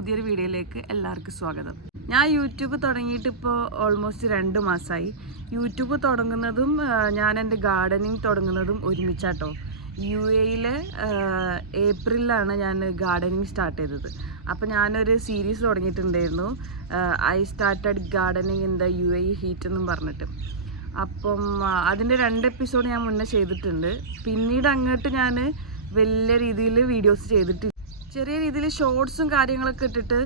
പുതിയൊരു വീഡിയോയിലേക്ക് എല്ലാവർക്കും സ്വാഗതം. ഞാൻ യൂട്യൂബ് തുടങ്ങിയിട്ട് ഇപ്പോൾ ഓൾമോസ്റ്റ് 2 മാസമായി. യൂട്യൂബ് തുടങ്ങുന്നതും ഞാൻ എൻ്റെ ഗാർഡനിങ് തുടങ്ങുന്നതും ഒരുമിച്ചാട്ടോ. UAE ഏപ്രിലാണ് ഞാൻ ഗാർഡനിങ് സ്റ്റാർട്ട് ചെയ്തത്. അപ്പോൾ ഞാനൊരു സീരീസ് തുടങ്ങിയിട്ടുണ്ടായിരുന്നു, I started gardening in the UAE heat എന്നും പറഞ്ഞിട്ട്. അപ്പം അതിൻ്റെ 2 എപ്പിസോഡ് ഞാൻ മുന്നേ ചെയ്തിട്ടുണ്ട്. പിന്നീട് അങ്ങോട്ട് ഞാൻ വലിയ രീതിയിൽ വീഡിയോസ് ചെയ്തിട്ടില്ല. ചെറിയ രീതിയിൽ ഷോർട്സും കാര്യങ്ങളൊക്കെ ഇട്ടിട്ട്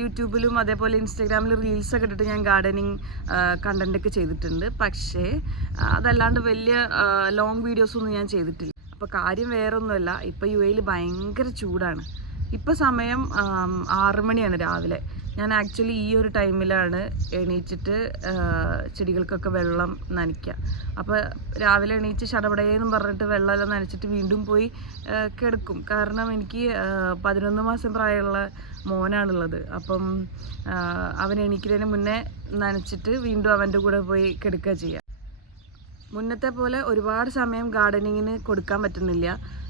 യൂട്യൂബിലും അതേപോലെ ഇൻസ്റ്റാഗ്രാമിലും റീൽസൊക്കെ ഇട്ടിട്ട് ഞാൻ ഗാർഡനിങ് കണ്ടൻറ്റൊക്കെ ചെയ്തിട്ടുണ്ട്. പക്ഷേ അതല്ലാണ്ട് വലിയ ലോങ് വീഡിയോസൊന്നും ഞാൻ ചെയ്തിട്ടില്ല. അപ്പോൾ കാര്യം വേറൊന്നുമല്ല, ഇപ്പോൾ UAE ഭയങ്കര ചൂടാണ്. ഇപ്പോൾ സമയം 6 മണിയാണ് രാവിലെ. ഞാൻ ആക്ച്വലി ഈ ഒരു ടൈമിലാണ് എണീച്ചിട്ട് ചെടികൾക്കൊക്കെ വെള്ളം നനയ്ക്കുക. അപ്പോൾ രാവിലെ എണീച്ച് ശടപടയെന്നും പറഞ്ഞിട്ട് വെള്ളമെല്ലാം നനച്ചിട്ട് വീണ്ടും പോയി കിടക്കും. കാരണം എനിക്ക് 11 മാസം പ്രായമുള്ള മോനാണുള്ളത്. അപ്പം അവൻ എണീക്കുന്നതിന് മുന്നേ നനച്ചിട്ട് വീണ്ടും അവൻ്റെ കൂടെ പോയി കിടക്കുക ചെയ്യുക. മുന്നത്തെ പോലെ ഒരുപാട് സമയം ഗാർഡനിങ്ങിന് കൊടുക്കാൻ പറ്റുന്നില്ല.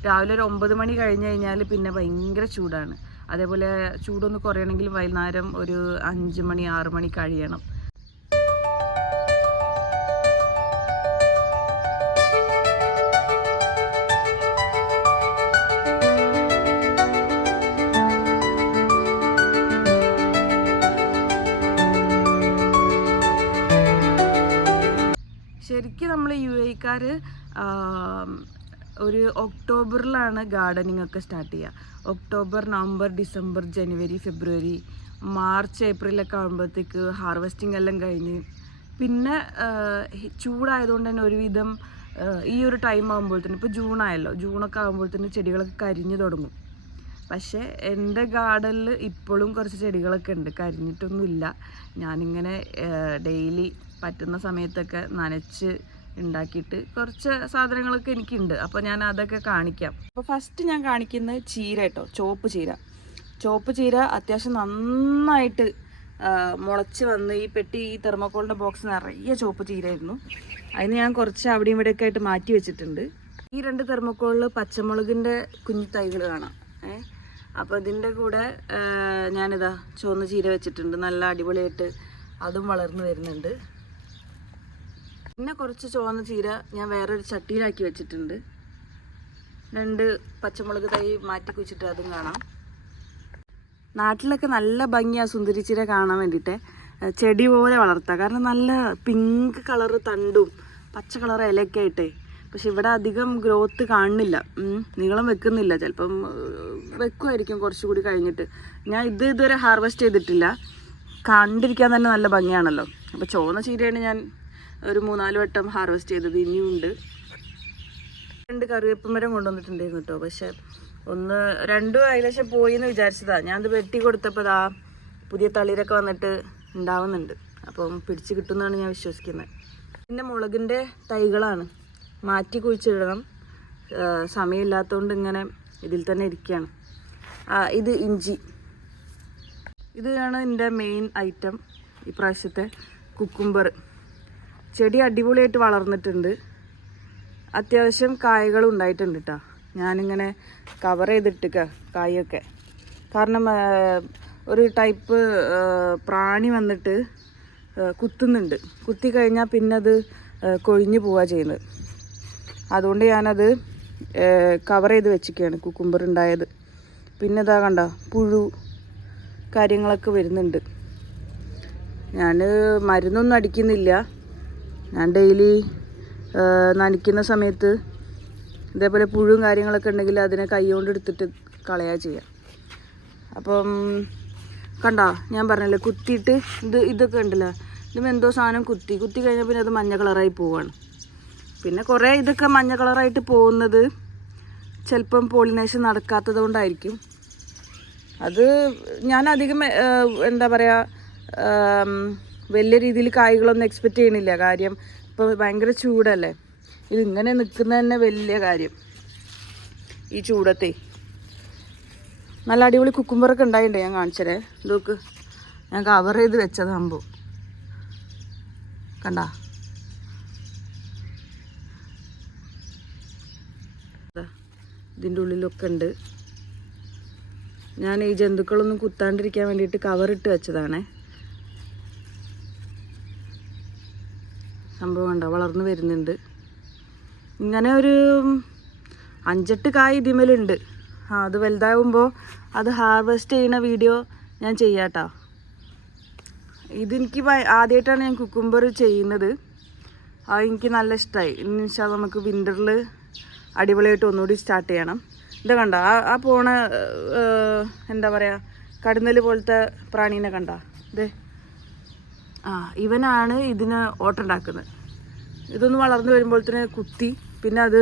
രാവിലെ ഒരു 9 മണി കഴിഞ്ഞ് കഴിഞ്ഞാൽ പിന്നെ ഭയങ്കര ചൂടാണ്. അതേപോലെ ചൂടൊന്ന് കുറയണമെങ്കിൽ വൈകുന്നേരം ഒരു 5 മണി 6 മണി കഴിയണം. ശരിക്കും നമ്മൾ UAEക്കാർ ഒരു ഒക്ടോബറിലാണ് ഗാർഡനിങ് ഒക്കെ സ്റ്റാർട്ട് ചെയ്യുക. ഒക്ടോബർ, നവംബർ, ഡിസംബർ, ജനുവരി, ഫെബ്രുവരി, മാർച്ച്, ഏപ്രിലൊക്കെ ആകുമ്പോഴത്തേക്ക് ഹാർവെസ്റ്റിംഗ് എല്ലാം കഴിഞ്ഞ് പിന്നെ ചൂടായതുകൊണ്ട് തന്നെ ഒരുവിധം ഈ ഒരു ടൈം ആകുമ്പോഴത്തേന്, ഇപ്പോൾ ജൂണായല്ലോ, ജൂണൊക്കെ ആകുമ്പോഴത്തേന് ചെടികളൊക്കെ കരിഞ്ഞു തുടങ്ങും. പക്ഷേ എൻ്റെ ഗാർഡനിൽ ഇപ്പോഴും കുറച്ച് ചെടികളൊക്കെ ഉണ്ട്, കരിഞ്ഞിട്ടൊന്നുമില്ല. ഞാനിങ്ങനെ ഡെയിലി പറ്റുന്ന സമയത്തൊക്കെ നനച്ച് ഉണ്ടാക്കിയിട്ട് കുറച്ച് സാധനങ്ങളൊക്കെ എനിക്കുണ്ട്. അപ്പോൾ ഞാൻ അതൊക്കെ കാണിക്കാം. അപ്പോൾ ഫസ്റ്റ് ഞാൻ കാണിക്കുന്നത് ചീര കേട്ടോ, ചുവപ്പ് ചീര അത്യാവശ്യം നന്നായിട്ട് മുളച്ച് വന്ന് ഈ തെർമോക്കോളിൻ്റെ ബോക്സ് നിറയെ ചുവപ്പ് ചീരയായിരുന്നു. അതിന് ഞാൻ കുറച്ച് അവിടെയും ഇവിടെയൊക്കെ ആയിട്ട് മാറ്റി വെച്ചിട്ടുണ്ട്. ഈ 2 തെർമോക്കോളിൽ പച്ചമുളകിൻ്റെ കുഞ്ഞു തൈകൾ കാണാം. അപ്പോൾ ഇതിൻ്റെ കൂടെ ഞാനിതാ ചുവന്ന ചീര വെച്ചിട്ടുണ്ട്. നല്ല അടിപൊളിയായിട്ട് അതും വളർന്നു വരുന്നുണ്ട്. പിന്നെ കുറച്ച് ചുവന്ന ചീര ഞാൻ വേറൊരു ചട്ടിയിലാക്കി വെച്ചിട്ടുണ്ട്. 2 പച്ചമുളക് തൈ മാറ്റി കുഴിച്ചിട്ട് അതും കാണാം. നാട്ടിലൊക്കെ നല്ല ഭംഗിയാണ് സുന്ദരി ചീര കാണാൻ വേണ്ടിയിട്ട്. ചെടി പോലെ വളർത്താം, കാരണം നല്ല പിങ്ക് കളറ് തണ്ടും പച്ച കളർ ഇലയൊക്കെ ആയിട്ടേ. പക്ഷെ ഇവിടെ അധികം ഗ്രോത്ത് കാണുന്നില്ല, നീളം വെക്കുന്നില്ല. ചിലപ്പം വെക്കുമായിരിക്കും കുറച്ചുകൂടി കഴിഞ്ഞിട്ട്. ഞാൻ ഇതുവരെ ഹാർവെസ്റ്റ് ചെയ്തിട്ടില്ല. കണ്ടിരിക്കാൻ തന്നെ നല്ല ഭംഗിയാണല്ലോ. അപ്പോൾ ചുവന്ന ചീരയാണ് ഞാൻ ഒരു 3-4 വട്ടം ഹാർവെസ്റ്റ് ചെയ്തത്. ഇനിയുണ്ട്. 2 കറിവേപ്പ് മരം കൊണ്ടുവന്നിട്ടുണ്ടായിരുന്നു കേട്ടോ. പക്ഷെ 1-2 ഏകദേശം പോയി എന്ന് വിചാരിച്ചതാണ്. ഞാനത് വെട്ടി കൊടുത്തപ്പോൾ പുതിയ തളിരൊക്കെ വന്നിട്ട് ഉണ്ടാവുന്നുണ്ട്. അപ്പം പിടിച്ച് കിട്ടുമെന്നാണ് ഞാൻ വിശ്വസിക്കുന്നത്. പിന്നെ മുളകിൻ്റെ തൈകളാണ്, മാറ്റി കുഴിച്ചിടണം. സമയമില്ലാത്തതുകൊണ്ട് ഇങ്ങനെ ഇതിൽ തന്നെ ഇരിക്കുകയാണ്. ഇത് ഇഞ്ചി. ഇതാണ് എൻ്റെ മെയിൻ ഐറ്റം ഈ പ്രാവശ്യത്തെ കുക്കുംബർ. ചെടി അടിപൊളിയായിട്ട് വളർന്നിട്ടുണ്ട്. അത്യാവശ്യം കായകളും ഉണ്ടായിട്ടുണ്ട് കേട്ടോ. ഞാനിങ്ങനെ കവർ ചെയ്തിട്ടുക കായൊക്കെ. കാരണം ഒരു ടൈപ്പ് പ്രാണി വന്നിട്ട് കുത്തുന്നുണ്ട്. കുത്തി കഴിഞ്ഞാൽ പിന്നെ അത് കൊഴിഞ്ഞു പോവുക ചെയ്യുന്നത്. അതുകൊണ്ട് ഞാനത് കവർ ചെയ്ത് വെച്ചിരിക്കുകയാണ് കുക്കുംബർ ഉണ്ടായത്. പിന്നെ ഇതാ കണ്ട പുഴു കാര്യങ്ങളൊക്കെ വരുന്നുണ്ട്. ഞാൻ മരുന്നൊന്നും അടിക്കുന്നില്ല. ഞാൻ ഡെയിലി നനയ്ക്കുന്ന സമയത്ത് ഇതേപോലെ പുഴുവും കാര്യങ്ങളൊക്കെ ഉണ്ടെങ്കിൽ അതിനെ കൈകൊണ്ട് എടുത്തിട്ട് കളയുക ചെയ്യുക. അപ്പം കണ്ടോ, ഞാൻ പറഞ്ഞല്ലോ കുത്തിയിട്ട് ഇതൊക്കെ ഉണ്ടല്ലോ, ഇതും എന്തോ സാധനം കുത്തി കഴിഞ്ഞാൽ പിന്നെ അത് മഞ്ഞ കളറായി പോവാണ്. പിന്നെ കുറേ ഇതൊക്കെ മഞ്ഞ കളറായിട്ട് പോകുന്നത് ചിലപ്പം പോളിനേഷൻ നടക്കാത്തത് കൊണ്ടായിരിക്കും. അത് ഞാൻ അധികം എന്താ പറയുക, വലിയ രീതിയിൽ കായ്കളൊന്നും എക്സ്പെക്റ്റ് ചെയ്യണില്ല. കാര്യം ഇപ്പോൾ ഭയങ്കര ചൂടല്ലേ. ഇതിങ്ങനെ നിൽക്കുന്ന തന്നെ വലിയ കാര്യം. ഈ ചൂടത്തെ നല്ല അടിപൊളി കുക്കുംബറൊക്കെ ഉണ്ടായിട്ടുണ്ട്. ഞാൻ കാണിച്ചതേ, ഇതൊക്കെ ഞാൻ കവർ ചെയ്ത് വെച്ചതാകുമ്പോൾ കണ്ട. ഇതിൻ്റെ ഉള്ളിലൊക്കെ ഉണ്ട്. ഞാൻ ഈ ജന്തുക്കളൊന്നും കുത്താണ്ടിരിക്കാൻ വേണ്ടിയിട്ട് കവറിട്ട് വെച്ചതാണേ. സംഭവം ഉണ്ടോ, വളർന്നു വരുന്നുണ്ട്. ഇങ്ങനെ ഒരു 5-8 കായ് ഇതിമേലുണ്ട്. അത് വലുതാകുമ്പോൾ അത് ഹാർവെസ്റ്റ് ചെയ്യുന്ന വീഡിയോ ഞാൻ ചെയ്യാട്ടോ. ഇതെനിക്ക് ആദ്യമായിട്ടാണ് ഞാൻ കുക്കുംബർ ചെയ്യുന്നത്. എനിക്ക് നല്ല ഇഷ്ടമായി. ഇൻഷാ അല്ലാഹ് നമുക്ക് വിൻ്ററിൽ അടിപൊളിയായിട്ട് ഒന്നുകൂടി സ്റ്റാർട്ട് ചെയ്യണം. ഇത് കണ്ട ആ പോണ എന്താ പറയുക, കടന്നൽ പോലത്തെ പ്രാണീനെ കണ്ട. ഇത് ഇവനാണ് ഇതിന് ഓട്ടുണ്ടാക്കുന്നത്. ഇതൊന്ന് വളർന്നു വരുമ്പോഴത്തേന് കുത്തി പിന്നെ അത്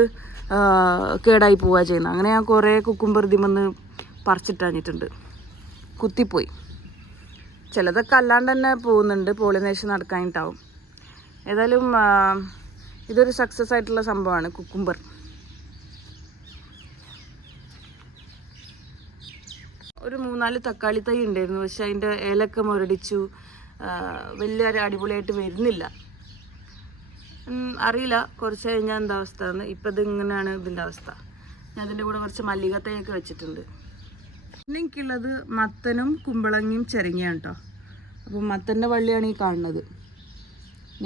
കേടായി പോവുക ചെയ്യുന്നത്. അങ്ങനെ ഞാൻ കുറേ കുക്കുംബർ ഇതിമെന്ന് പറിച്ചിട്ടണിട്ടുണ്ട്. കുത്തിപ്പോയി. ചിലതൊക്കെ അല്ലാണ്ട് തന്നെ പോകുന്നുണ്ട്, പോളിനേഷൻ നടക്കാനിട്ടാവും. ഏതായാലും ഇതൊരു സക്സസ് ആയിട്ടുള്ള സംഭവമാണ് കുക്കുംബർ. ഒരു 3-4 തക്കാളി തൈ ഉണ്ടായിരുന്നു, പക്ഷെ അതിൻ്റെ ഇലയൊക്കെ മുരടിച്ചു. വലിയൊരു അടിപൊളിയായിട്ട് വരുന്നില്ല. അറിയില്ല കുറച്ച് കഴിഞ്ഞാൽ എന്താ അവസ്ഥ എന്ന്. ഇപ്പം ഇതിങ്ങനെയാണ് ഇതിൻ്റെ അവസ്ഥ. ഞാൻ അതിൻ്റെ കൂടെ കുറച്ച് മല്ലിക തൈയൊക്കെ വെച്ചിട്ടുണ്ട്. പിന്നെ എനിക്കുള്ളത് മത്തനും കുമ്പളങ്ങയും ചിരങ്ങയാണ് കേട്ടോ. അപ്പോൾ മത്തൻ്റെ വള്ളിയാണ് ഈ കാണുന്നത്.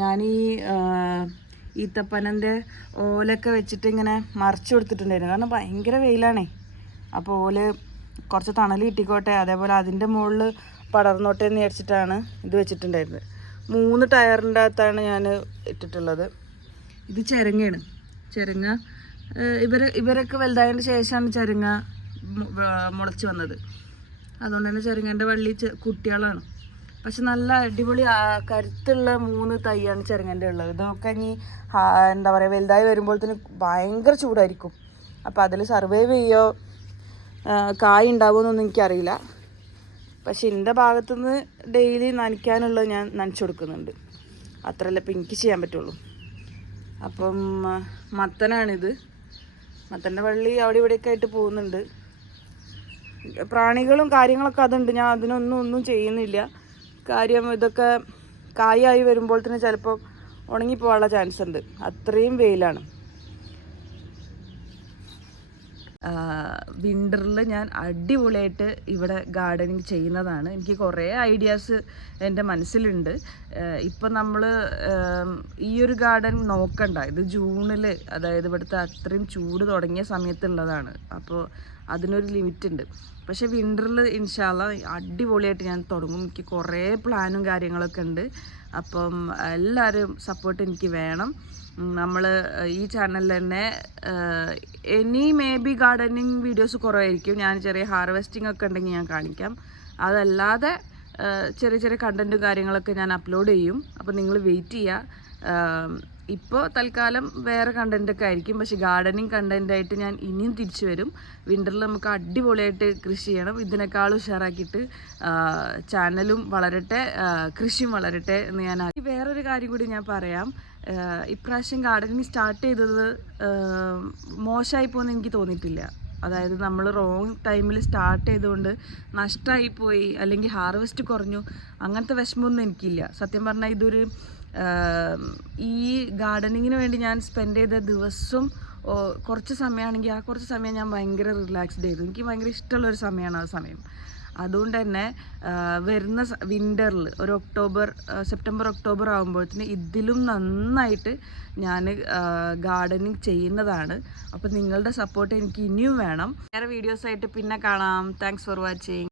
ഞാൻ ഈ ഈത്തപ്പനൻ്റെ ഓലൊക്കെ വെച്ചിട്ട് ഇങ്ങനെ മറിച്ച് കൊടുത്തിട്ടുണ്ടായിരുന്നു. കാരണം ഭയങ്കര വെയിലാണേ. അപ്പോൾ ഓല് കുറച്ച് തണൽ കിട്ടിക്കോട്ടെ, അതേപോലെ അതിൻ്റെ മുകളിൽ പടർന്നോട്ടെ എന്ന് വിചാരിച്ചിട്ടാണ് ഇത് വെച്ചിട്ടുണ്ടായിരുന്നത്. 3 ടയറിൻ്റെ അകത്താണ് ഞാൻ ഇട്ടിട്ടുള്ളത്. ഇത് ചിരങ്ങയാണ്. ചിരങ്ങ ഇവരൊക്കെ വലുതായതിന് ശേഷമാണ് ചിരങ്ങ മുളച്ച് വന്നത്. അതുകൊണ്ട് തന്നെ ചിരങ്ങൻ്റെ വള്ളി കുട്ടികളാണ്. പക്ഷെ നല്ല അടിപൊളി കരുത്തുള്ള 3 തൈയാണ് ചിരങ്ങൻ്റെ ഉള്ളത്. ഇതൊക്കെ ഇനി എന്താ പറയുക, വലുതായി വരുമ്പോഴത്തേന് ഭയങ്കര ചൂടായിരിക്കും. അപ്പോൾ അതിൽ സർവൈവ് ചെയ്യോ കായ് ഉണ്ടാവുമെന്നൊന്നും എനിക്കറിയില്ല. പക്ഷെ എൻ്റെ ഭാഗത്തുനിന്ന് ഡെയിലി നനയ്ക്കാനുള്ളത് ഞാൻ നനച്ചു കൊടുക്കുന്നുണ്ട്. അത്രയല്ല ഇപ്പം എനിക്ക് ചെയ്യാൻ പറ്റുള്ളൂ. അപ്പം മത്തനാണിത്. മത്തൻ്റെ വള്ളി അവിടെ ഇവിടെയൊക്കെ ആയിട്ട് പോകുന്നുണ്ട്. പ്രാണികളും കാര്യങ്ങളൊക്കെ അതുണ്ട്. ഞാൻ ഒന്നും ചെയ്യുന്നില്ല. കാര്യം ഇതൊക്കെ കായായി വരുമ്പോൾ തന്നെ ചിലപ്പോൾ ഉണങ്ങിപ്പോകാനുള്ള ചാൻസ് ഉണ്ട്. അത്രയും വെയിലാണ്. വിൻ്ററിൽ ഞാൻ അടിപൊളിയായിട്ട് ഇവിടെ ഗാർഡനിങ് ചെയ്യുന്നതാണ്. എനിക്ക് കുറേ ഐഡിയാസ് എൻ്റെ മനസ്സിലുണ്ട്. ഇപ്പം നമ്മൾ ഈ ഒരു ഗാർഡൻ നോക്കണ്ട, ഇത് ജൂണിൽ, അതായത് ഇവിടുത്തെ അത്രയും ചൂട് തുടങ്ങിയ സമയത്തുള്ളതാണ്. അപ്പോൾ അതിനൊരു ലിമിറ്റ് ഉണ്ട്. പക്ഷേ വിൻ്ററിൽ ഇൻഷാ അല്ലാഹ് അടിപൊളിയായിട്ട് ഞാൻ തുടങ്ങും. എനിക്ക് കുറേ പ്ലാനും കാര്യങ്ങളൊക്കെ ഉണ്ട്. അപ്പം എല്ലാവരും സപ്പോർട്ട് എനിക്ക് വേണം. നമ്മൾ ഈ ചാനലിൽ തന്നെ ഇനി മേ ബി ഗാർഡനിങ് വീഡിയോസ് കുറവായിരിക്കും. ഞാൻ ചെറിയ ഹാർവെസ്റ്റിംഗ് ഒക്കെ ഉണ്ടെങ്കിൽ ഞാൻ കാണിക്കാം. അതല്ലാതെ ചെറിയ ചെറിയ കണ്ടൻറ്റും കാര്യങ്ങളൊക്കെ ഞാൻ അപ്ലോഡ് ചെയ്യും. അപ്പോൾ നിങ്ങൾ വെയിറ്റ് ചെയ്യുക. ഇപ്പോൾ തൽക്കാലം വേറെ കണ്ടൻറ്റൊക്കെ ആയിരിക്കും. പക്ഷേ ഗാർഡനിങ് കണ്ടൻറ്റായിട്ട് ഞാൻ ഇനിയും തിരിച്ചു വരും. വിൻ്ററിൽ നമുക്ക് അടിപൊളിയായിട്ട് കൃഷി ചെയ്യണം. ഇതിനേക്കാളും ഉഷാറാക്കിയിട്ട് ചാനലും വളരട്ടെ, കൃഷിയും വളരട്ടെ എന്ന് ഞാൻ വേറൊരു കാര്യം കൂടി ഞാൻ പറയാം. ഇപ്രാവശ്യം ഗാർഡനിങ് സ്റ്റാർട്ട് ചെയ്തത് മോശമായി പോകുമെന്ന് എനിക്ക് തോന്നിയിട്ടില്ല. അതായത് നമ്മൾ റോങ് ടൈമിൽ സ്റ്റാർട്ട് ചെയ്തുകൊണ്ട് നഷ്ടമായിപ്പോയി അല്ലെങ്കിൽ ഹാർവെസ്റ്റ് കുറഞ്ഞു അങ്ങനത്തെ വിഷമമൊന്നും എനിക്കില്ല. സത്യം പറഞ്ഞാൽ ഇതൊരു ഈ ഗാർഡനിങ്ങിന് വേണ്ടി ഞാൻ സ്പെൻഡ് ചെയ്ത ദിവസം കുറച്ച് സമയമാണെങ്കിൽ ആ കുറച്ച് സമയം ഞാൻ ഭയങ്കര റിലാക്സ്ഡ് ചെയ്തു. എനിക്ക് ഭയങ്കര ഇഷ്ടമുള്ളൊരു സമയമാണ് ആ സമയം. അതുകൊണ്ട് തന്നെ വരുന്ന വിൻ്ററിൽ ഒരു സെപ്റ്റംബർ ഒക്ടോബർ ആകുമ്പോഴത്തേന് ഇതിലും നന്നായിട്ട് ഞാൻ ഗാർഡനിങ് ചെയ്യുന്നതാണ്. അപ്പോൾ നിങ്ങളുടെ സപ്പോർട്ട് എനിക്ക് ഇനിയും വേണം. വേറെ വീഡിയോസായിട്ട് പിന്നെ കാണാം. Thanks for watching.